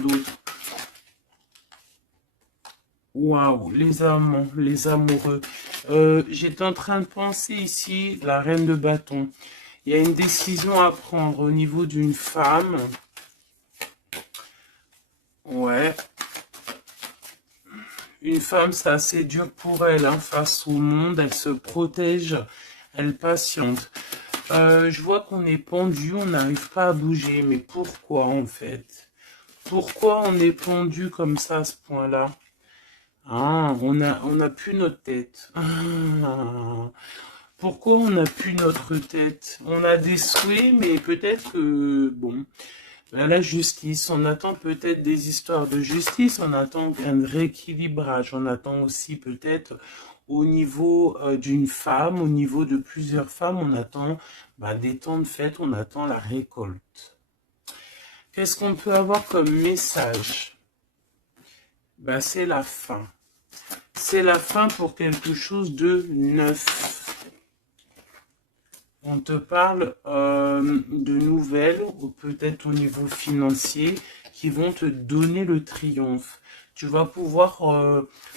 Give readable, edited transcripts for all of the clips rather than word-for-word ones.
d'autre? Waouh, les amants, les amoureux. J'étais en train de penser ici, la reine de bâton. Il y a une décision à prendre au niveau d'une femme. Ouais. Une femme, c'est assez dur pour elle, hein, face au monde. Elle se protège, elle patiente. Je vois qu'on est pendu, on n'arrive pas à bouger. Mais pourquoi, en fait? Pourquoi on est pendu comme ça à ce point-là? Ah, on a plus notre tête. Ah, pourquoi on n'a plus notre tête? On a des souhaits, mais peut-être que, bon, la justice, on attend peut-être des histoires de justice, on attend un rééquilibrage, on attend aussi peut-être au niveau d'une femme, au niveau de plusieurs femmes, on attend des temps de fête, on attend la récolte. Qu'est-ce qu'on peut avoir comme message? C'est la fin. C'est la fin pour quelque chose de neuf. On te parle de nouvelles, ou peut-être au niveau financier, qui vont te donner le triomphe. Tu vas pouvoir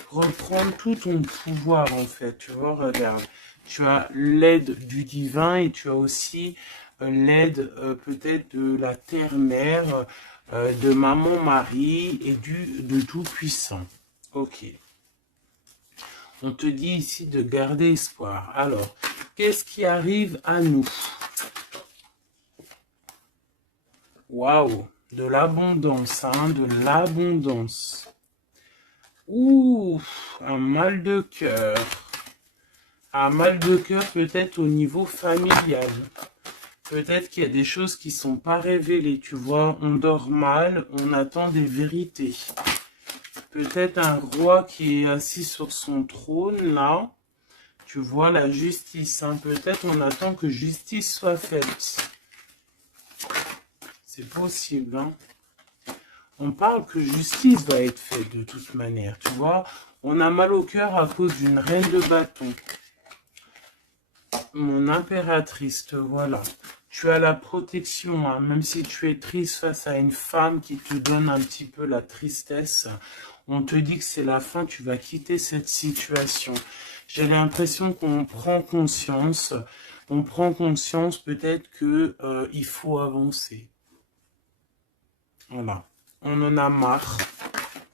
reprendre tout ton pouvoir, en fait. Tu vois, regarde. Tu as l'aide du divin et tu as aussi l'aide peut-être de la terre-mère, de maman-Marie et de Tout-Puissant. Ok. On te dit ici de garder espoir. Alors, qu'est-ce qui arrive à nous? Waouh, de l'abondance, hein, de l'abondance. Ouh, un mal de cœur. Un mal de cœur peut-être au niveau familial. Peut-être qu'il y a des choses qui ne sont pas révélées. Tu vois, on dort mal, on attend des vérités. Peut-être un roi qui est assis sur son trône, là. Tu vois la justice, hein. Peut-être on attend que justice soit faite. C'est possible, hein. On parle que justice va être faite de toute manière, tu vois. On a mal au cœur à cause d'une reine de bâton. Mon impératrice, te voilà. Tu as la protection, hein. Même si tu es triste face à une femme qui te donne un petit peu la tristesse, on te dit que c'est la fin, tu vas quitter cette situation. J'ai l'impression qu'on prend conscience. On prend conscience peut-être que il faut avancer. Voilà. On en a marre.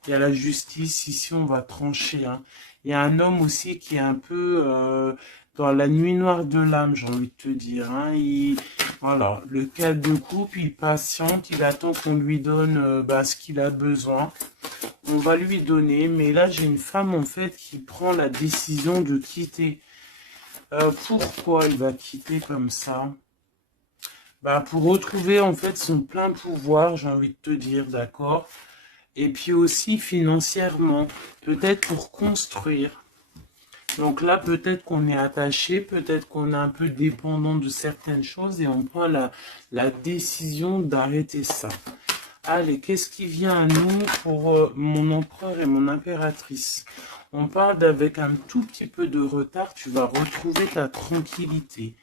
Il y a la justice. Ici, on va trancher. Hein. Il y a un homme aussi qui est un peu dans la nuit noire de l'âme, j'ai envie de te dire. Hein. Voilà. Le cadre de couple, il patiente. Il attend qu'on lui donne ce qu'il a besoin. On va lui donner, mais là j'ai une femme en fait qui prend la décision de quitter. Pourquoi il va quitter comme ça? Pour retrouver en fait son plein pouvoir, j'ai envie de te dire, d'accord? Et puis aussi financièrement, peut-être pour construire. Donc là, peut-être qu'on est attaché, peut-être qu'on est un peu dépendant de certaines choses et on prend la décision d'arrêter ça. Allez, qu'est-ce qui vient à nous pour mon empereur et mon impératrice? On parle d'avec un tout petit peu de retard, tu vas retrouver ta tranquillité.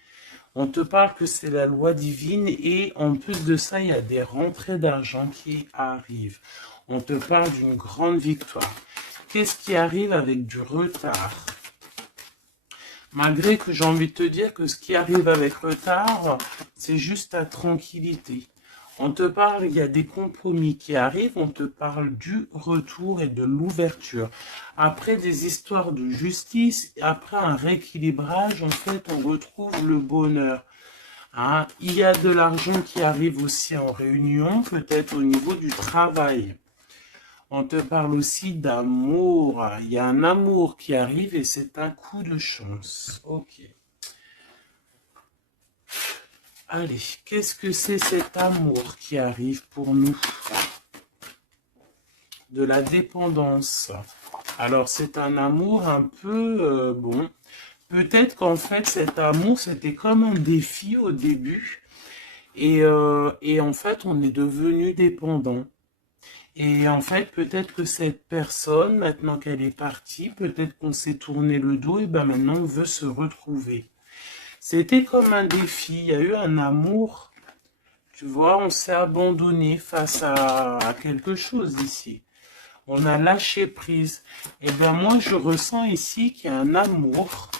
On te parle que c'est la loi divine et en plus de ça, il y a des rentrées d'argent qui arrivent. On te parle d'une grande victoire. Qu'est-ce qui arrive avec du retard? Malgré que j'ai envie de te dire que ce qui arrive avec retard, c'est juste ta tranquillité. On te parle, il y a des compromis qui arrivent, on te parle du retour et de l'ouverture. Après des histoires de justice, après un rééquilibrage, en fait, on retrouve le bonheur. Hein? Il y a de l'argent qui arrive aussi en réunion, peut-être au niveau du travail. On te parle aussi d'amour. Il y a un amour qui arrive et c'est un coup de chance. Ok. Allez, qu'est-ce que c'est cet amour qui arrive pour nous? De la dépendance. Alors, c'est un amour un peu, bon, peut-être qu'en fait, cet amour, c'était comme un défi au début. Et en fait, on est devenu dépendant. Et en fait, peut-être que cette personne, maintenant qu'elle est partie, peut-être qu'on s'est tourné le dos, et maintenant on veut se retrouver. C'était comme un défi, il y a eu un amour, Tu vois, on s'est abandonné face à quelque chose ici. On a lâché prise. Et bien moi, je ressens ici qu'il y a un amour.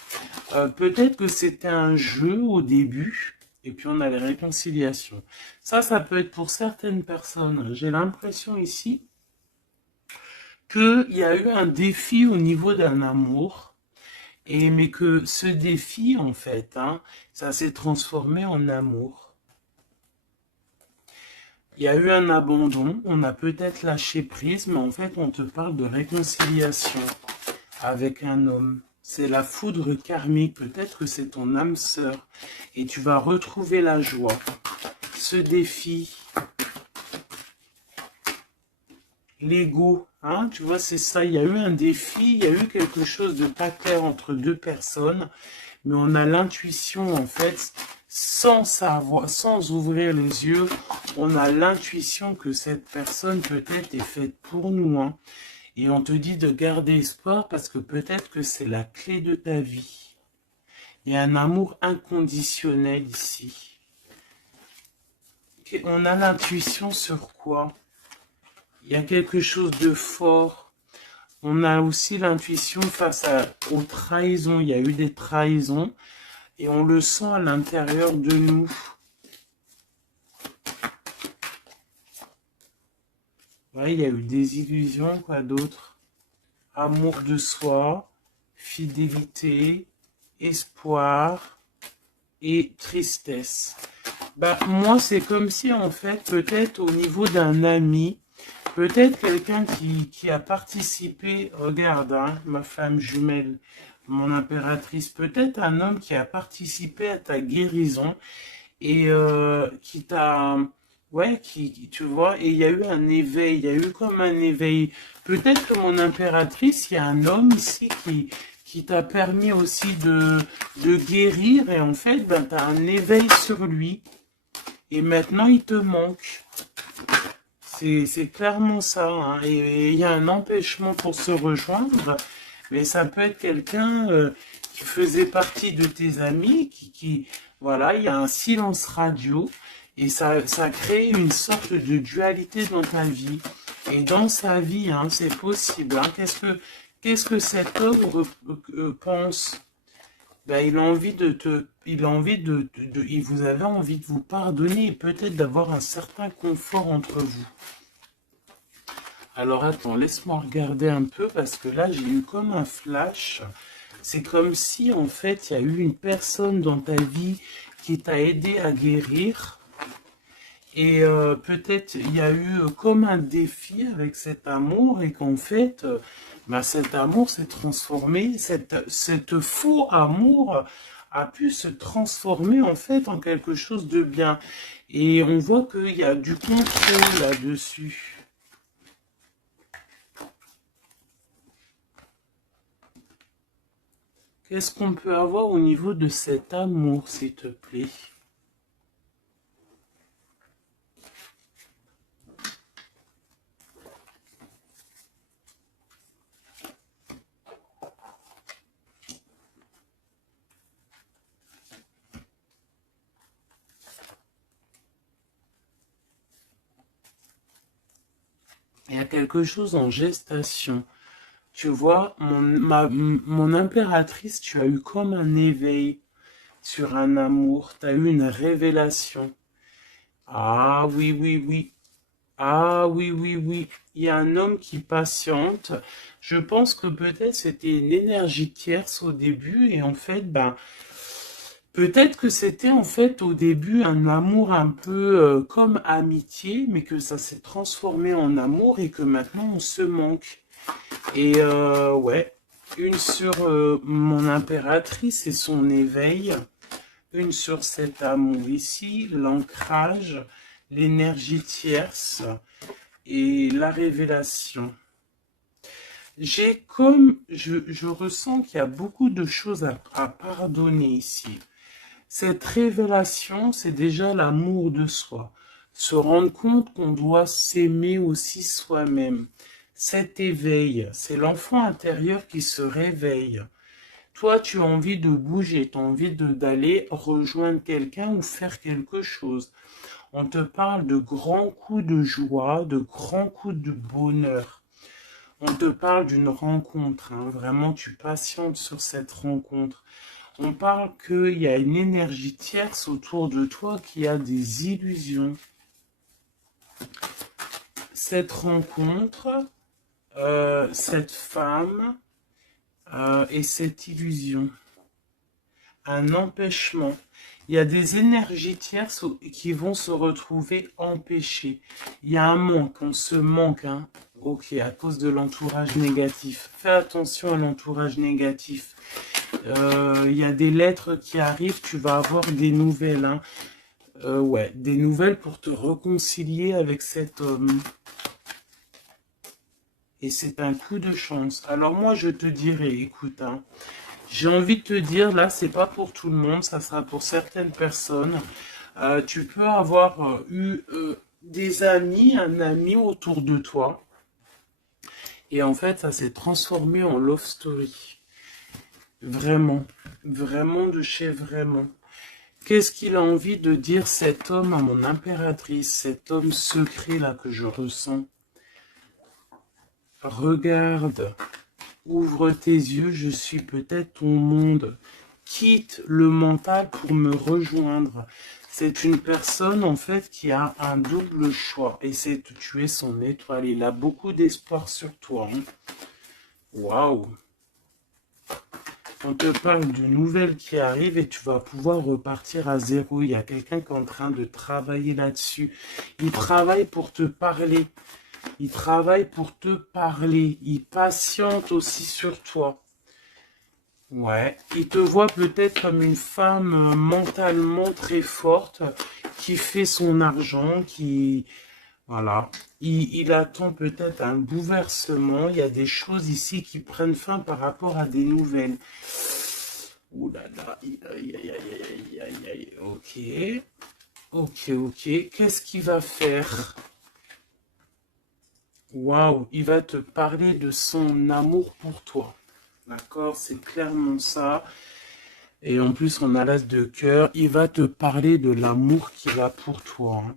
Peut-être que c'était un jeu au début. Et puis on a les réconciliations. Ça peut être pour certaines personnes. J'ai l'impression ici qu'il y a eu un défi au niveau d'un amour. Mais que ce défi, en fait, hein, ça s'est transformé en amour. Il y a eu un abandon, on a peut-être lâché prise, mais en fait, on te parle de réconciliation avec un homme. C'est la foudre karmique, peut-être que c'est ton âme sœur, et tu vas retrouver la joie. Ce défi, l'ego, hein, tu vois, c'est ça, il y a eu un défi, il y a eu quelque chose de pas clair entre deux personnes, mais on a l'intuition, en fait, sans savoir, sans ouvrir les yeux, on a l'intuition que cette personne peut-être est faite pour nous, hein. Et on te dit de garder espoir parce que peut-être que c'est la clé de ta vie. Il y a un amour inconditionnel ici. Et on a l'intuition sur quoi? Il y a quelque chose de fort. On a aussi l'intuition face aux trahisons. Il y a eu des trahisons. Et on le sent à l'intérieur de nous. Ouais, il y a eu des illusions, quoi d'autre? Amour de soi, fidélité, espoir et tristesse. Bah, moi, c'est comme si, en fait, peut-être au niveau d'un ami, peut-être quelqu'un qui a participé, regarde, hein, ma femme jumelle, mon impératrice, peut-être un homme qui a participé à ta guérison et qui t'a, ouais, tu vois, et il y a eu un éveil, il y a eu comme un éveil. Peut-être que mon impératrice, il y a un homme ici qui t'a permis aussi de guérir, et en fait, ben, tu as un éveil sur lui, et maintenant il te manque. C'est clairement ça, hein. Et il y a un empêchement pour se rejoindre, mais ça peut être quelqu'un qui faisait partie de tes amis, voilà, il y a un silence radio, et ça crée une sorte de dualité dans ta vie. Et dans sa vie, hein, c'est possible. Hein. Qu'est-ce que cet homme pense? Ben, il a envie vous avez envie de vous pardonner et peut-être d'avoir un certain confort entre vous. Alors attends, laisse-moi regarder un peu parce que là j'ai eu comme un flash. C'est comme si en fait il y a eu une personne dans ta vie qui t'a aidé à guérir. Et peut-être il y a eu comme un défi avec cet amour et qu'en fait, ben, cet amour s'est transformé, cette faux amour a pu se transformer en fait en quelque chose de bien. Et on voit qu'il y a du contrôle là-dessus. Qu'est-ce qu'on peut avoir au niveau de cet amour, s'il te plaît? Il y a quelque chose en gestation. Tu vois, mon impératrice, tu as eu comme un éveil sur un amour, tu as eu une révélation. Ah oui, oui, oui. Ah oui, oui, oui. Il y a un homme qui patiente. Je pense que peut-être c'était une énergie tierce au début et en fait, ben, peut-être que c'était en fait au début un amour un peu comme amitié, mais que ça s'est transformé en amour et que maintenant on se manque. Et ouais, une sur mon impératrice et son éveil, une sur cet amour ici, l'ancrage, l'énergie tierce et la révélation. Je ressens qu'il y a beaucoup de choses à pardonner ici. Cette révélation, c'est déjà l'amour de soi. Se rendre compte qu'on doit s'aimer aussi soi-même. Cet éveil, c'est l'enfant intérieur qui se réveille. Toi, tu as envie de bouger, tu as envie d'aller rejoindre quelqu'un ou faire quelque chose. On te parle de grands coups de joie, de grands coups de bonheur. On te parle d'une rencontre, hein. Vraiment, tu patientes sur cette rencontre. On parle qu'il y a une énergie tierce autour de toi qui a des illusions. Cette rencontre, cette femme et cette illusion. Un empêchement. Il y a des énergies tierces qui vont se retrouver empêchées. Il y a un manque, on se manque, hein. Ok, à cause de l'entourage négatif. Fais attention à l'entourage négatif. Il y a des lettres qui arrivent, tu vas avoir des nouvelles, hein. Ouais, des nouvelles pour te réconcilier avec cet homme. Et c'est un coup de chance. Alors moi, je te dirais, écoute, hein, j'ai envie de te dire, là, c'est pas pour tout le monde, ça sera pour certaines personnes. Tu peux avoir eu des amis, un ami autour de toi. Et en fait, ça s'est transformé en love story. Vraiment. Vraiment de chez vraiment. Qu'est-ce qu'il a envie de dire cet homme à mon impératrice, cet homme secret là que je ressens? Regarde. Ouvre tes yeux, je suis peut-être ton monde. Quitte le mental pour me rejoindre. C'est une personne, en fait, qui a un double choix. Et c'est de tuer son étoile. Il a beaucoup d'espoir sur toi. Hein. Waouh! On te parle de nouvelles qui arrivent et tu vas pouvoir repartir à zéro. Il y a quelqu'un qui est en train de travailler là-dessus. Il travaille pour te parler. Il travaille pour te parler. Il patiente aussi sur toi. Ouais. Il te voit peut-être comme une femme mentalement très forte qui fait son argent, qui... Voilà. Il attend peut-être un bouleversement. Il y a des choses ici qui prennent fin par rapport à des nouvelles. Ouh là là. Aïe, aïe, aïe, aïe, aïe, aïe. Ok. Ok, ok. Qu'est-ce qu'il va faire? Waouh, il va te parler de son amour pour toi. D'accord, c'est clairement ça. Et en plus, on a l'as de cœur. Il va te parler de l'amour qu'il a pour toi. Hein.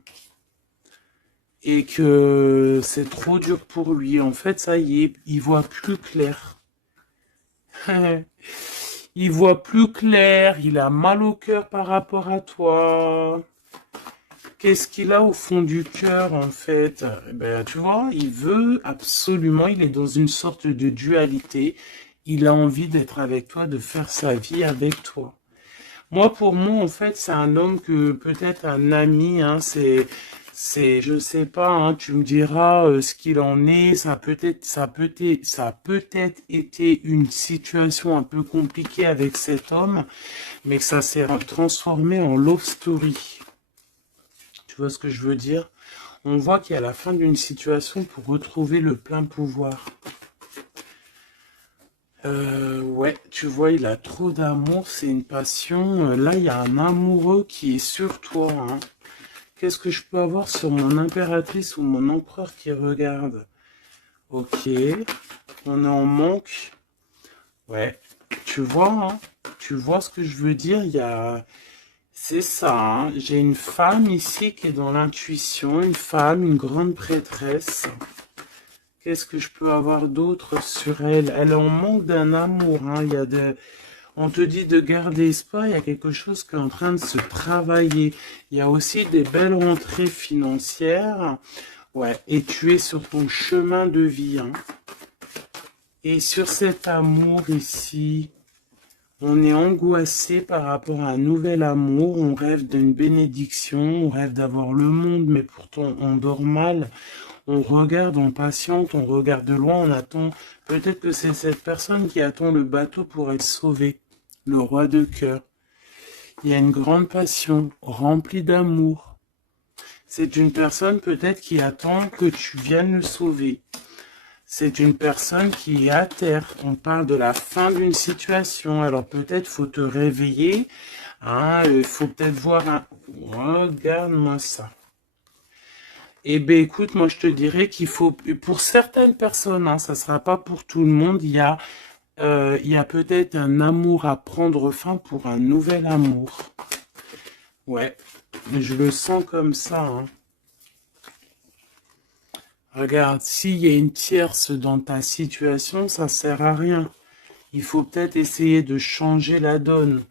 Et que c'est trop dur pour lui. En fait, ça y est, il voit plus clair. Il voit plus clair. Il a mal au cœur par rapport à toi. Qu'est-ce qu'il a au fond du cœur, en fait? Ben, tu vois, il veut absolument, il est dans une sorte de dualité. Il a envie d'être avec toi, de faire sa vie avec toi. Moi, pour moi, en fait, c'est un homme que peut-être un ami, hein, je sais pas, hein, tu me diras ce qu'il en est. Ça a peut-être été une situation un peu compliquée avec cet homme, mais que ça s'est transformé en love story. Tu vois ce que je veux dire? On voit qu'il y a la fin d'une situation pour retrouver le plein pouvoir. Ouais, tu vois, il a trop d'amour, c'est une passion. Là, il y a un amoureux qui est sur toi. Hein. Qu'est-ce que je peux avoir sur mon impératrice ou mon empereur qui regarde? Ok, on est en manque. Ouais, tu vois, hein, tu vois ce que je veux dire? Il y a... C'est ça, hein. J'ai une femme ici qui est dans l'intuition, une femme, une grande prêtresse. Qu'est-ce que je peux avoir d'autre sur elle? Elle est en manque d'un amour. Hein. Il y a on te dit de garder espoir, il y a quelque chose qui est en train de se travailler. Il y a aussi des belles rentrées financières. Ouais, et tu es sur ton chemin de vie. Hein. Et sur cet amour ici, on est angoissé par rapport à un nouvel amour. On rêve d'une bénédiction, on rêve d'avoir le monde, mais pourtant on dort mal. On regarde, on patiente, on regarde de loin, on attend. Peut-être que c'est cette personne qui attend le bateau pour être sauvée. Le roi de cœur. Il y a une grande passion, remplie d'amour. C'est une personne peut-être qui attend que tu viennes le sauver. C'est une personne qui est à terre. On parle de la fin d'une situation. Alors peut-être faut te réveiller. Hein, il faut peut-être voir un... Regarde-moi ça. Eh bien, écoute, moi, je te dirais qu'il faut, pour certaines personnes, hein, ça ne sera pas pour tout le monde, il y a peut-être un amour à prendre fin pour un nouvel amour. Ouais, Je le sens comme ça, hein. Regarde, s'il y a une tierce dans ta situation, ça sert à rien. Il faut peut-être essayer de changer la donne,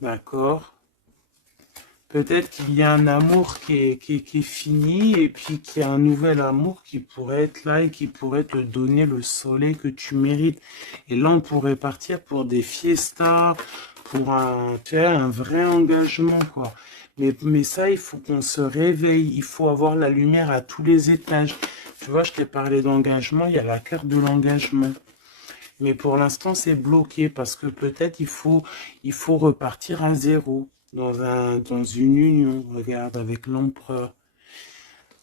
d'accord? Peut-être qu'il y a un amour qui est fini et puis qu'il y a un nouvel amour qui pourrait être là et qui pourrait te donner le soleil que tu mérites. Et là, on pourrait partir pour des fiestas, pour un, tu vois, un vrai engagement, quoi. Mais ça, il faut qu'on se réveille. Il faut avoir la lumière à tous les étages. Tu vois, je t'ai parlé d'engagement, il y a la carte de l'engagement. Mais pour l'instant, c'est bloqué parce que peut-être il faut repartir à zéro dans une union. Regarde, avec l'empereur.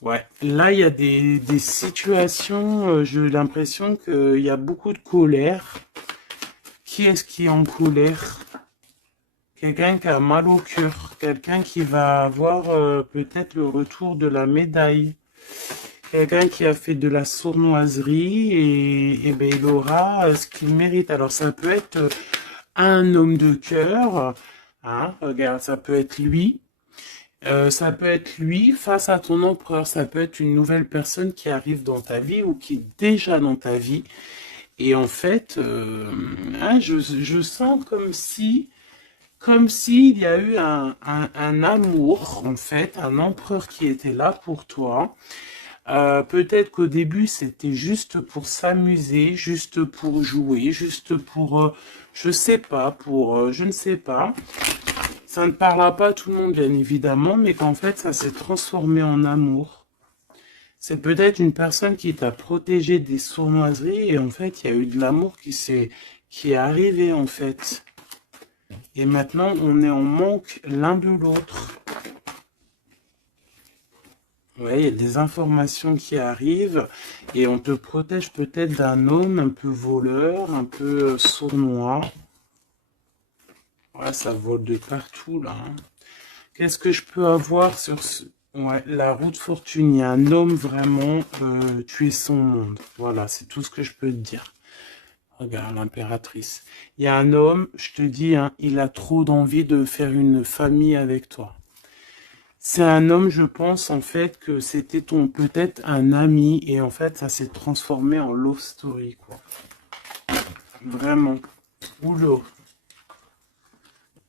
Ouais, là, il y a des situations, j'ai l'impression qu'il y a beaucoup de colère. Qui est-ce qui est en colère? Quelqu'un qui a mal au cœur, quelqu'un qui va avoir peut-être le retour de la médaille. Quelqu'un qui a fait de la sournoiserie et ben, il aura ce qu'il mérite. Alors ça peut être un homme de cœur, hein, regarde, ça peut être lui face à ton empereur, ça peut être une nouvelle personne qui arrive dans ta vie ou qui est déjà dans ta vie. Et en fait, hein, je sens comme s'il y a eu un amour, en fait, un empereur qui était là pour toi. Peut-être qu'au début, c'était juste pour s'amuser, juste pour jouer, juste pour, je sais pas, pour, je ne sais pas. Ça ne parlera pas à tout le monde, bien évidemment, mais qu'en fait, ça s'est transformé en amour. C'est peut-être une personne qui t'a protégé des sournoiseries et en fait, il y a eu de l'amour qui est arrivé, en fait. Et maintenant, on est en manque l'un de l'autre. Ouais, il y a des informations qui arrivent et on te protège peut-être d'un homme un peu voleur, un peu sournois. Ouais, ça vole de partout là, hein. Qu'est-ce que je peux avoir sur ouais, la route fortune? Il y a un homme vraiment, tu es son monde. Voilà, c'est tout ce que je peux te dire. Regarde, l'impératrice. Il y a un homme, je te dis, hein, il a trop d'envie de faire une famille avec toi. C'est un homme, je pense, en fait, que c'était ton peut-être un ami, et en fait, ça s'est transformé en love story, quoi. Vraiment. Oula.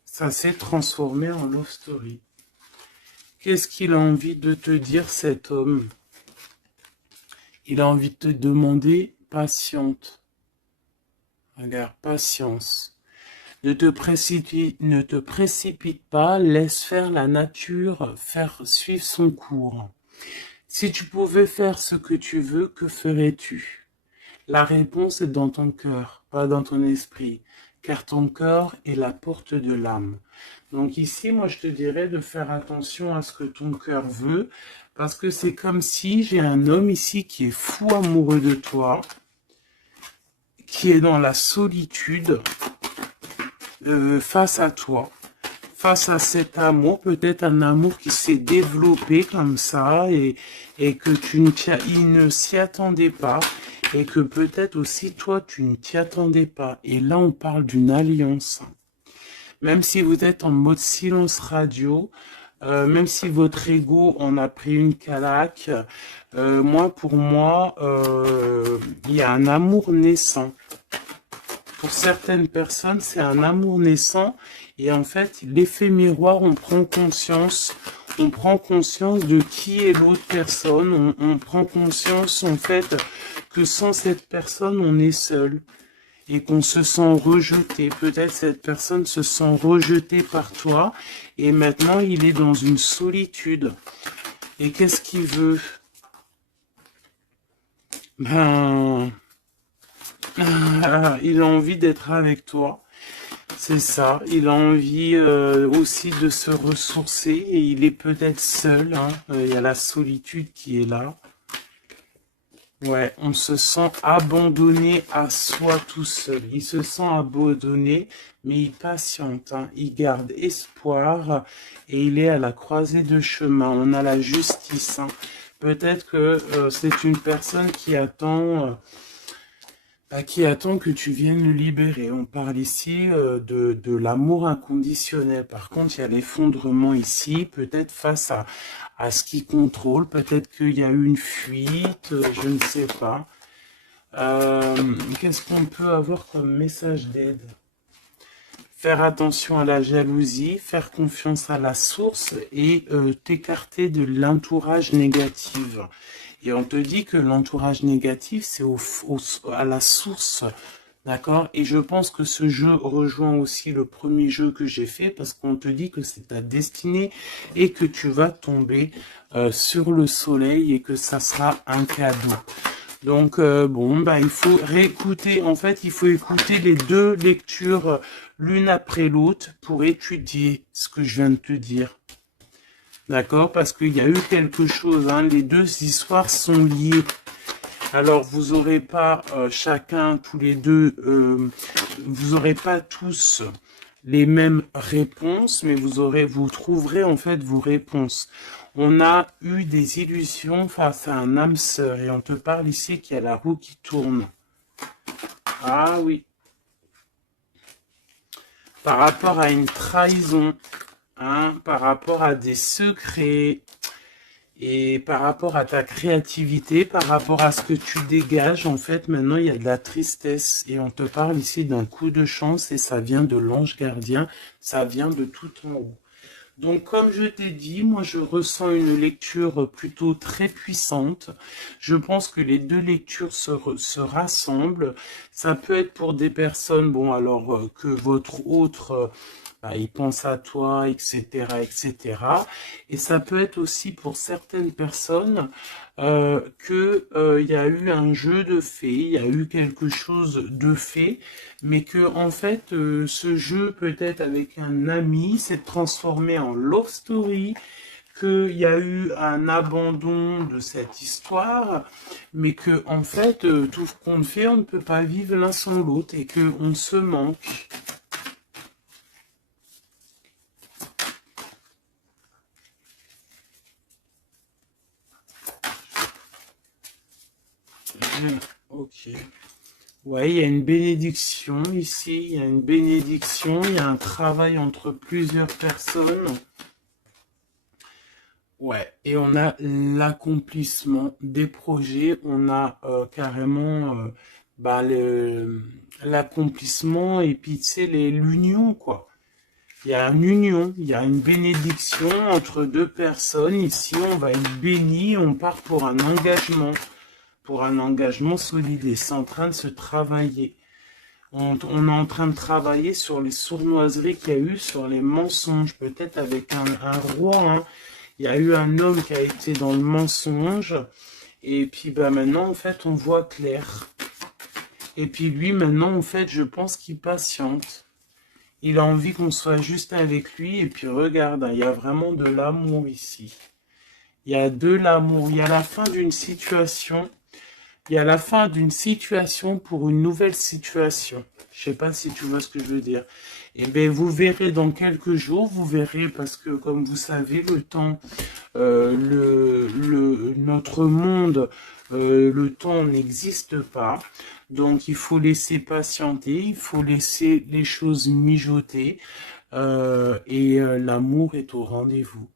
Ça s'est transformé en love story. Qu'est-ce qu'il a envie de te dire, cet homme? Il a envie de te demander patiente. Regarde, patience. Ne te précipite pas, laisse faire la nature, faire suivre son cours. Si tu pouvais faire ce que tu veux, que ferais-tu? La réponse est dans ton cœur, pas dans ton esprit, car ton cœur est la porte de l'âme. Donc ici, moi, je te dirais de faire attention à ce que ton cœur veut, parce que c'est comme si j'ai un homme ici qui est fou amoureux de toi, qui est dans la solitude, face à toi, face à cet amour, peut-être un amour qui s'est développé comme ça et que il ne s'y attendait pas et que peut-être aussi toi tu ne t'y attendais pas. Et là on parle d'une alliance. Même si vous êtes en mode silence radio, même si votre ego en a pris une calaque, pour moi, il y a un amour naissant. Pour certaines personnes, c'est un amour naissant et en fait, l'effet miroir, on prend conscience de qui est l'autre personne, on prend conscience en fait que sans cette personne, on est seul et qu'on se sent rejeté. Peut-être cette personne se sent rejetée par toi et maintenant, il est dans une solitude. Et qu'est-ce qu'il veut? Ben, il a envie d'être avec toi. C'est ça, il a envie aussi de se ressourcer et il est peut-être seul, hein. Il y a la solitude qui est là. Ouais, on se sent abandonné à soi tout seul. Il se sent abandonné, mais il patiente, hein. Il garde espoir et il est à la croisée de chemin. On a la justice, hein. Peut-être que c'est une personne qui attend... qui attend que tu viennes le libérer. On parle ici de l'amour inconditionnel. Par contre, il y a l'effondrement ici, peut-être face à ce qui contrôle. Peut-être qu'il y a eu une fuite, je ne sais pas. Qu'est-ce qu'on peut avoir comme message d'aide? Faire attention à la jalousie, faire confiance à la source et t'écarter de l'entourage négatif. Et on te dit que l'entourage négatif, c'est à la source, d'accord? Et je pense que ce jeu rejoint aussi le premier jeu que j'ai fait parce qu'on te dit que c'est ta destinée et que tu vas tomber sur le soleil et que ça sera un cadeau. Donc, bon, bah, il faut réécouter, en fait, il faut écouter les deux lectures l'une après l'autre pour étudier ce que je viens de te dire. D'accord? Parce qu'il y a eu quelque chose, hein, les deux histoires sont liées. Alors, vous aurez pas chacun, tous les deux, vous aurez pas tous les mêmes réponses, mais vous trouverez en fait vos réponses. On a eu des illusions face à un âme sœur et on te parle ici qu'il y a la roue qui tourne. Ah oui. Par rapport à une trahison, hein, par rapport à des secrets et par rapport à ta créativité, par rapport à ce que tu dégages, en fait, maintenant il y a de la tristesse et on te parle ici d'un coup de chance et ça vient de l'ange gardien, ça vient de tout en haut. Donc, comme je t'ai dit, moi, je ressens une lecture plutôt très puissante. Je pense que les deux lectures se rassemblent. Ça peut être pour des personnes, bon, alors que votre autre, bah, il pense à toi, etc., etc. Et ça peut être aussi pour certaines personnes que il y a eu un jeu de fées, il y a eu quelque chose de fait, mais que en fait ce jeu peut-être avec un ami s'est transformé en love story, qu'il y a eu un abandon de cette histoire, mais que en fait tout ce qu'on fait, on ne peut pas vivre l'un sans l'autre et que on se manque. Ok. Ouais, il y a une bénédiction ici, il y a une bénédiction, il y a un travail entre plusieurs personnes. Ouais, et on a l'accomplissement des projets, on a carrément bah, l'accomplissement et puis tu sais, l'union quoi. Il y a une union, il y a une bénédiction entre deux personnes. Ici, on va être béni, on part pour un engagement solide et c'est en train de se travailler. On est en train de travailler sur les sournoiseries qu'il y a eu, sur les mensonges, peut-être avec un roi. Hein. Il y a eu un homme qui a été dans le mensonge. Et puis bah, maintenant, en fait, on voit clair. Et puis lui, maintenant, en fait, je pense qu'il patiente. Il a envie qu'on soit juste avec lui. Et puis regarde, hein, il y a vraiment de l'amour ici. Il y a de l'amour. Il y a la fin d'une situation. Il y a la fin d'une situation pour une nouvelle situation. Je sais pas si tu vois ce que je veux dire. Eh bien, vous verrez dans quelques jours, vous verrez parce que comme vous savez, le temps, notre monde, le temps n'existe pas. Donc, il faut laisser patienter, il faut laisser les choses mijoter et l'amour est au rendez-vous.